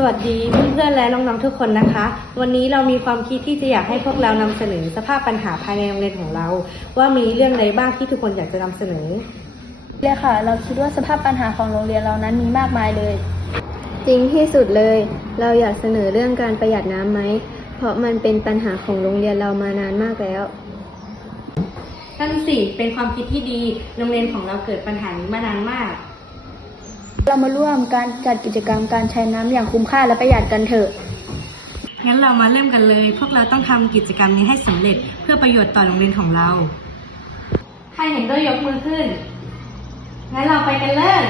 สวัสดีเพื่อนๆและน้องๆทุกคนนะคะ วันนี้เรามีความคิดที่จะอยากให้พวกเรานำเสนอสภาพปัญหาภายในโรงเรียนของเรา ว่ามีเรื่องใดบ้างที่ทุกคนอยากจะนำเสนอเลยค่ะ เราคิดว่าสภาพปัญหาของโรงเรียนเรานั้นมีมากมายเลย จริงที่สุดเลย เราอยากเสนอเรื่องการประหยัดน้ำไหม เพราะมันเป็นปัญหาของโรงเรียนเรามานานมากแล้วนั่นสิเป็นความคิดที่ดีโรงเรียนของเราเกิดปัญหานี้มานานมาก เรามาร่วมการจัดกิจกรรมการใช้น้ำอย่างคุ้มค่าและประหยัดกันเถอะ งั้นเรามาเริ่มกันเลย พวกเราต้องทำกิจกรรมนี้ให้สำเร็จเพื่อประโยชน์ต่อโรงเรียนของเรา ใครเห็นด้วยยกมือขึ้น งั้นเราไปกันเลย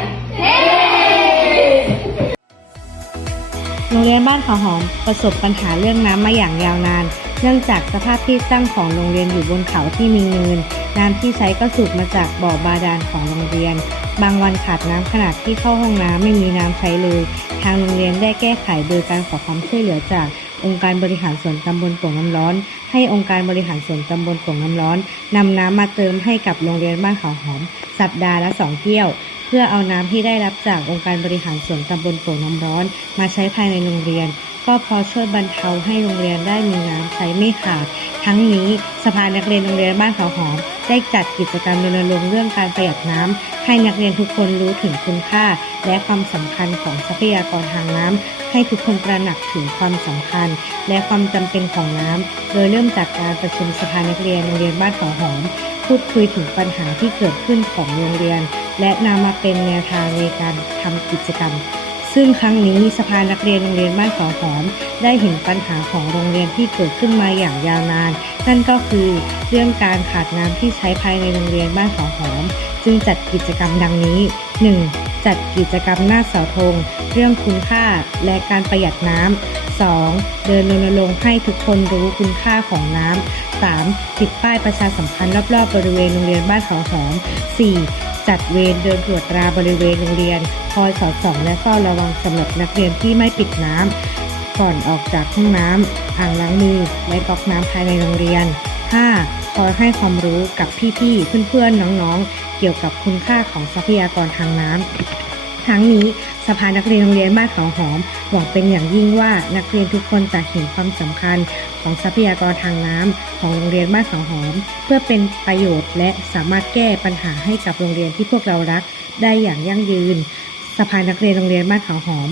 โรงเรียนบ้านเขาหอมประสบปัญหาเรื่องน้ำมาอย่างยาวนาน เนื่องจากสภาพที่ตั้งของโรงเรียนอยู่บนเขาที่มีเนิน น้ำที่ใช้ก็สูบมาจากบ่อบาดาลของโรงเรียน บางวันขาดน้ำขนาดที่เข้าห้องน้ำไม่มีน้ำใช้เลย ทางโรงเรียนได้แก้ไขโดยการขอความช่วยเหลือจากองค์การบริหารส่วนตำบลโป่งน้ำร้อน ให้องค์การบริหารส่วนตำบลโป่งน้ำร้อนนำน้ำมาเติมให้กับโรงเรียนบ้านเขาหอม สัปดาห์ละสองเที่ยว เพื่อเอาน้ำที่ได้รับจากองค์การบริหารส่วนตำบลโป่งน้ำร้อน มาใช้ภายในโรงเรียน ก็พอช่วยบรรเทาให้โรงเรียนได้มีน้ำใช้ไม่ขาด ทั้งนี้สภานักเรียนโรงเรียนบ้านเขาหอม ได้จัดกิจกรรมรณรงค์เรื่องการประหยัดน้ำให้นักเรียนทุกคนรู้ถึงคุณค่า และความสำคัญของทรัพยากรทางน้ำให้ทุกคนตระหนักถึงความสำคัญ และความจำเป็นของน้ำโดยเริ่มจากการประชุมสภานักเรียนโรงเรียนบ้านเขาหอม พูดคุยถึงปัญหาที่เกิดขึ้นของโรงเรียน และนำมาเป็นแนวทางในการทำกิจกรรม ซึ่งครั้งนี้สภานักเรียนโรงเรียนบ้านขอหอม ได้เห็นปัญหาของโรงเรียนที่เกิดขึ้นมาอย่างยาวนาน นั่นก็คือเรื่องการขาดน้ำที่ใช้ภายในโรงเรียนบ้านขอหอม จึงจัดกิจกรรมดังนี้ 1. จัดกิจกรรมหน้าเสาธงเรื่องคุณค่าและการประหยัดน้ำ 2. เดินรณรงค์ให้ทุกคนรู้คุณค่าของน้ำ 3. ติดป้ายประชาสัมพันธ์รอบๆบริเวณโรงเรียนบ้านเขาหอม 4. จัดเวรเดินตรวจตราบริเวณโรงเรียน คอยสอดส่องและเฝ้าระวังสำหรับนักเรียนที่ไม่ปิดน้ำ ก่อนออกจากห้องน้ำ อ่างล้างมือ และก๊อกน้ำภายในโรงเรียน 5. คอยให้ความรู้กับพี่ๆ เพื่อนๆ น้องๆ เกี่ยวกับคุณค่าของทรัพยากรทางน้ำ ทั้งนี้สภานักเรียนโรงเรียนบ้านเขาหอมหวังเป็นอย่างยิ่งว่านักเรียนทุกคนจะเห็นความสำคัญของทรัพยากรทางน้ำของโรงเรียนบ้านเขาหอม เพื่อเป็นประโยชน์และสามารถแก้ปัญหาให้กับโรงเรียนที่พวกเรารัก ได้อย่างยั่งยืน สภานักเรียนโรงเรียนบ้านเขาหอม